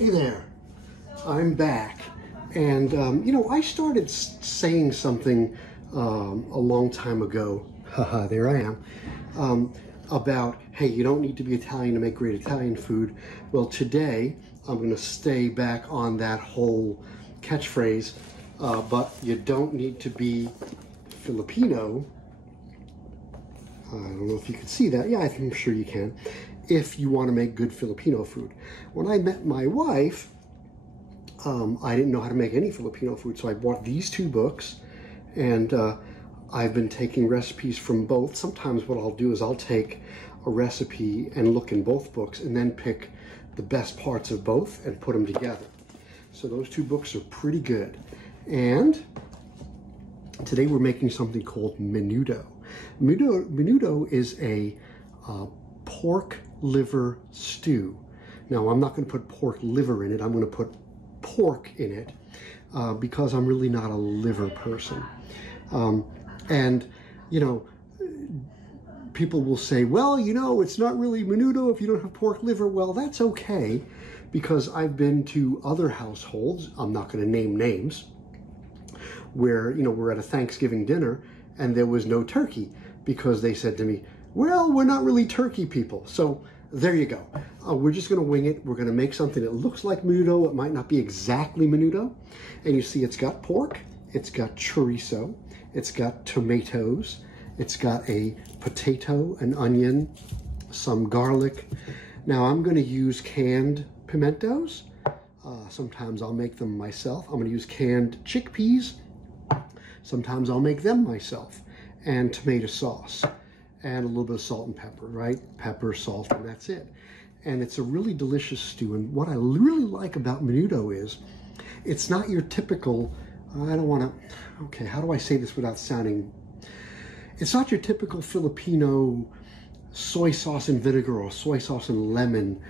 Hey there, I'm back. And, you know, I started saying something a long time ago, haha, there I am, about, hey, you don't need to be Italian to make great Italian food. Well, today I'm going to stay back on that whole catchphrase, but you don't need to be Filipino. I don't know if you can see that. Yeah, I'm sure you can. If you want to make good Filipino food. When I met my wife, I didn't know how to make any Filipino food, so I bought these two books, and I've been taking recipes from both. Sometimes what I'll do is I'll take a recipe and look in both books and then pick the best parts of both and put them together. So those two books are pretty good. And today we're making something called menudo. Menudo is a pork liver stew. Now, I'm not going to put pork liver in it. I'm going to put pork in it because I'm really not a liver person. And, you know, people will say, well, you know, it's not really menudo if you don't have pork liver. Well, that's okay, because I've been to other households, I'm not going to name names, where, you know, we're at a Thanksgiving dinner and there was no turkey because they said to me, well, we're not really turkey people. So there you go. We're just going to wing it. We're going to make something that looks like menudo. It might not be exactly menudo. And you see it's got pork, it's got chorizo, it's got tomatoes, it's got a potato, an onion, some garlic. Now I'm going to use canned pimentos. Sometimes I'll make them myself. I'm going to use canned chickpeas. Sometimes I'll make them myself. And tomato sauce. And a little bit of salt and pepper, right? Pepper, salt, and that's it. And it's a really delicious stew. And what I really like about menudo is it's not your typical, I don't want to, okay, how do I say this without sounding, it's not your typical Filipino soy sauce and vinegar or soy sauce and lemon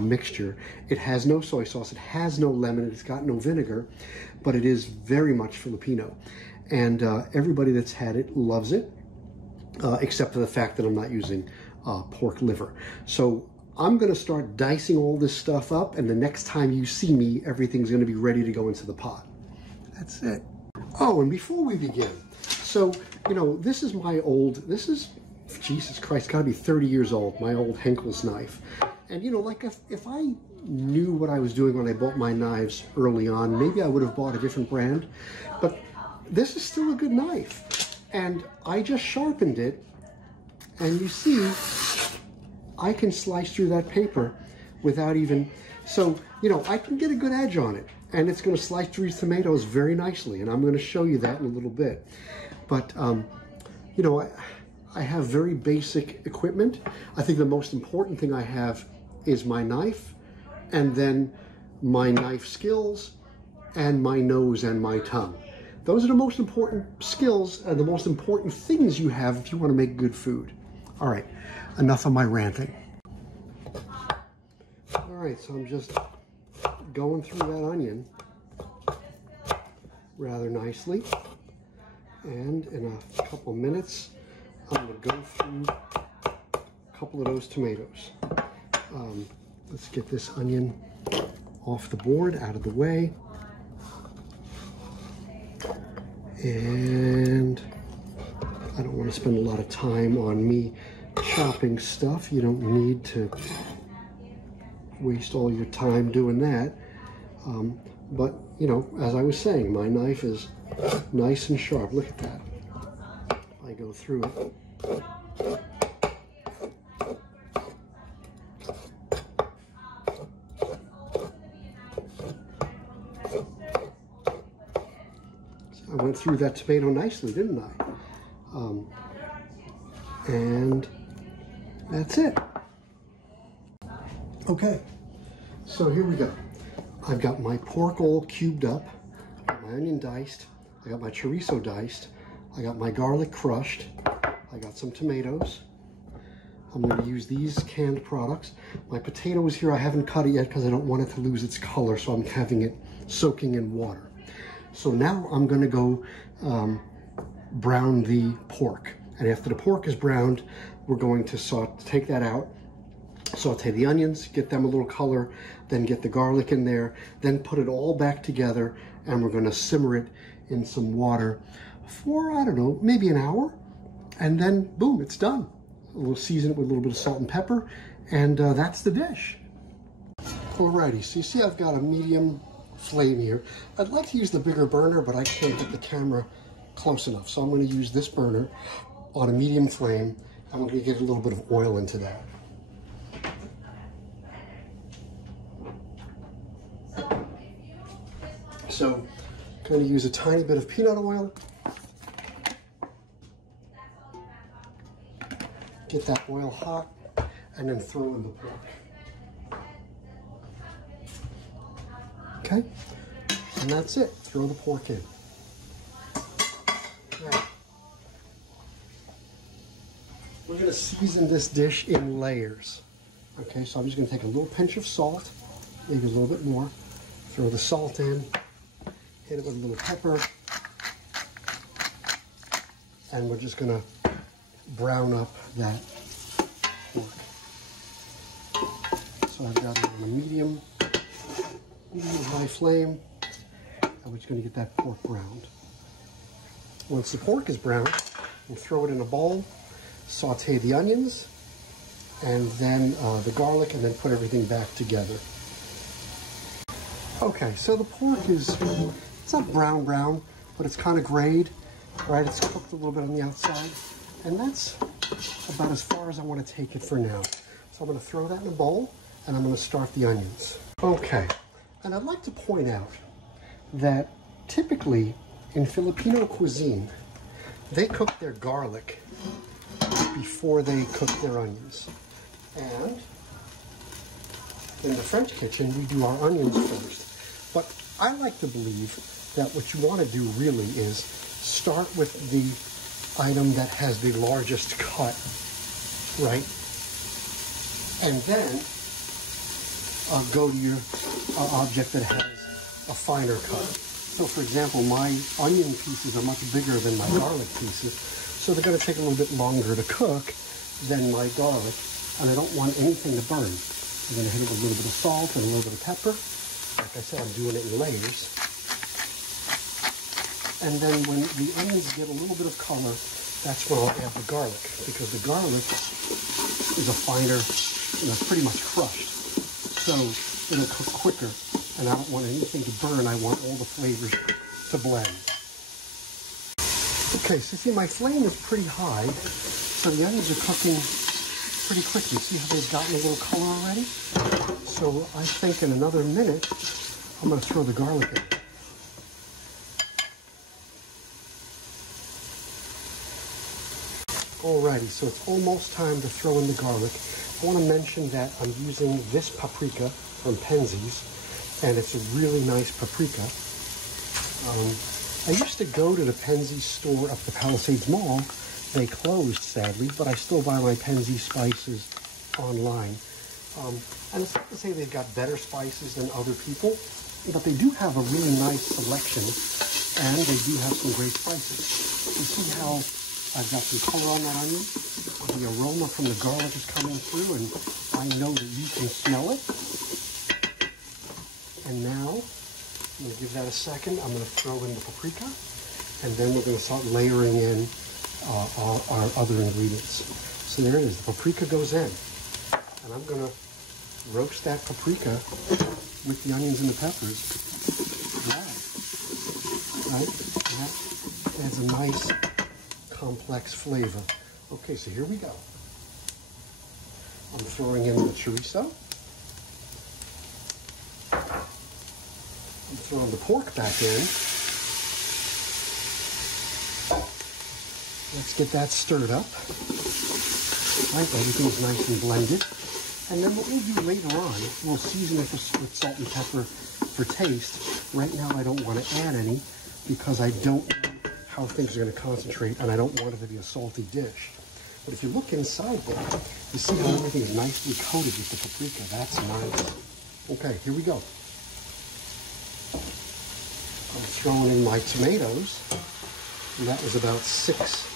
mixture. It has no soy sauce, it has no lemon, it's got no vinegar, but it is very much Filipino. And everybody that's had it loves it. Except for the fact that I'm not using pork liver. So I'm going to start dicing all this stuff up, and the next time you see me, everything's going to be ready to go into the pot. That's it. Oh, and before we begin, so, you know, this is my old, this is, Jesus Christ, got to be 30 years old, my old Henkel's knife. And, you know, like if I knew what I was doing when I bought my knives early on, maybe I would have bought a different brand, but this is still a good knife. And I just sharpened it, and you see, I can slice through that paper without even, so, you know, I can get a good edge on it, and it's going to slice through tomatoes very nicely, and I'm going to show you that in a little bit. But, you know, I have very basic equipment. I think the most important thing I have is my knife, and then my knife skills, and my nose and my tongue. Those are the most important skills and the most important things you have if you want to make good food. All right, enough of my ranting. All right, so I'm just going through that onion rather nicely. And in a couple of minutes, I'm going to go through a couple of those tomatoes. Let's get this onion off the board, out of the way. And I don't want to spend a lot of time on me chopping stuff. You don't need to waste all your time doing that. But, you know, as I was saying, my knife is nice and sharp. Look at that. I go through it. I went through that tomato nicely, didn't I? And that's it. Okay, so here we go. I've got my pork all cubed up, I got my onion diced, I got my chorizo diced, I got my garlic crushed, I got some tomatoes. I'm going to use these canned products. My potatoes here, I haven't cut it yet because I don't want it to lose its color, so I'm having it soaking in water. So now I'm going to go brown the pork. And after the pork is browned, we're going to take that out Saute the onions, get them a little color, then get the garlic in there, then put it all back together, and we're going to simmer it in some water for, I don't know, maybe an hour, and then boom, it's done. We'll season it with a little bit of salt and pepper, and that's the dish. Alrighty, so you see I've got a medium flame here. I'd like to use the bigger burner, but I can't get the camera close enough, so I'm going to use this burner on a medium flame. I'm going to get a little bit of oil into that. So I'm going to use a tiny bit of peanut oil. Get that oil hot, and then throw in the pork. Okay, and that's it. Throw the pork in. Now, we're going to season this dish in layers. Okay, so I'm just going to take a little pinch of salt, maybe a little bit more. Throw the salt in, hit it with a little pepper, and we're just going to brown up that pork. So I've got it on a medium high flame, and we're just going to get that pork browned. Once the pork is browned, we'll throw it in a bowl, saute the onions, and then the garlic, and then put everything back together. Okay, so the pork is, it's not brown, but it's kind of grayed, right? It's cooked a little bit on the outside, and that's about as far as I want to take it for now. So I'm going to throw that in a bowl, and I'm going to start the onions. Okay, and I'd like to point out that typically in Filipino cuisine, they cook their garlic before they cook their onions. And in the French kitchen, we do our onions first. But I like to believe that what you want to do really is start with the item that has the largest cut, right? And then go to your object that has a finer cut. So for example, my onion pieces are much bigger than my garlic pieces, so they're going to take a little bit longer to cook than my garlic, and I don't want anything to burn. I'm going to hit it with a little bit of salt and a little bit of pepper. Like I said, I'm doing it in layers. And then when the onions get a little bit of color, that's when I'll add the garlic, because the garlic is a finer, it's pretty much crushed. So it'll cook quicker, and I don't want anything to burn. I want all the flavors to blend. Okay, so see, my flame is pretty high, so the onions are cooking pretty quickly. See how they've gotten a little color already? So I think in another minute, I'm going to throw the garlic in. Alrighty, so it's almost time to throw in the garlic. I want to mention that I'm using this paprika from Penzi's, and it's a really nice paprika. I used to go to the Penzi's store up the Palisades Mall. They closed, sadly, but I still buy my Penzi's spices online. And it's not to say they've got better spices than other people, but they do have a really nice selection, and they do have some great spices. You see how I've got some color on that onion? The aroma from the garlic is coming through, and I know that you can smell it. And now, I'm going to give that a second. I'm going to throw in the paprika, and then we're going to start layering in our other ingredients. So there it is. The paprika goes in, and I'm going to roast that paprika with the onions and the peppers. Right? That adds a nice complex flavor. Okay, so here we go. I'm throwing in the chorizo. I'm throwing the pork back in. Let's get that stirred up. Right, everything's nice and blended. And then what we'll do later on, we'll season it with salt and pepper for taste. Right now I don't want to add any because I don't know how things are going to concentrate, and I don't want it to be a salty dish. But if you look inside there, you see how everything is nicely coated with the paprika. That's nice. Okay, here we go. I'm throwing in my tomatoes. And that was about 6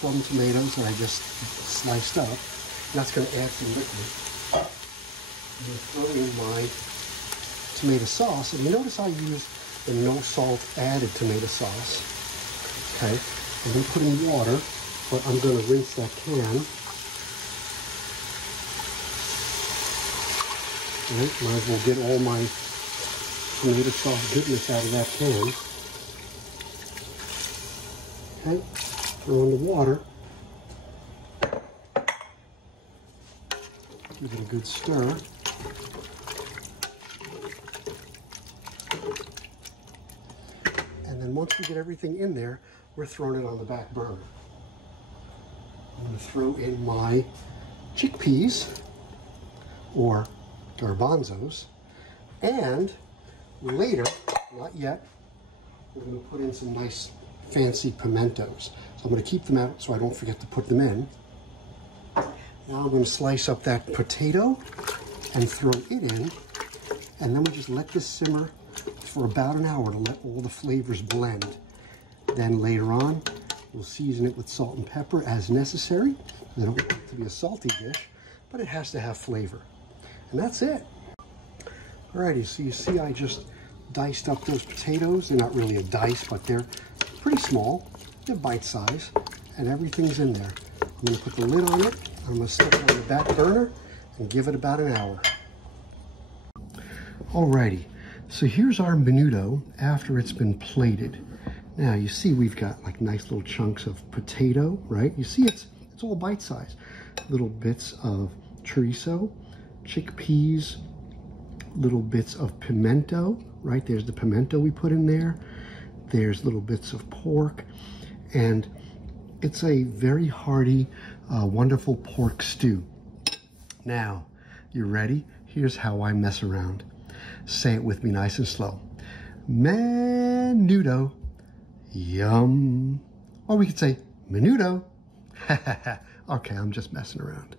plum tomatoes that I just sliced up. That's going to add some liquid. I'm going to throw in my tomato sauce, and you notice I use the no salt added tomato sauce. Okay, I'm going to put in water, but I'm going to rinse that can. Right, might as well get all my tomato sauce goodness out of that can. Okay, throw in the water. Give it a good stir. And then once we get everything in there, we're throwing it on the back burner. I'm going to throw in my chickpeas, or garbanzos, and later, not yet, we're going to put in some nice fancy pimentos. So I'm going to keep them out so I don't forget to put them in. Now I'm going to slice up that potato and throw it in, and then we just let this simmer for about an hour to let all the flavors blend. Then later on, we'll season it with salt and pepper as necessary. I don't want it to be a salty dish, but it has to have flavor. And that's it. Alrighty, so you see I just diced up those potatoes. They're not really a dice, but they're pretty small. They're bite size, and everything's in there. I'm going to put the lid on it. I'm going to stick it on the back burner and give it about an hour. Alrighty, so here's our menudo after it's been plated. Now you see we've got like nice little chunks of potato, right? You see it's all bite size. Little bits of chorizo, chickpeas, little bits of pimento, right? There's the pimento we put in there. There's little bits of pork, and it's a very hearty, wonderful pork stew. Now, you ready? Here's how I mess around. Say it with me nice and slow. Menudo. Yum. Or we could say menudo. Okay, I'm just messing around.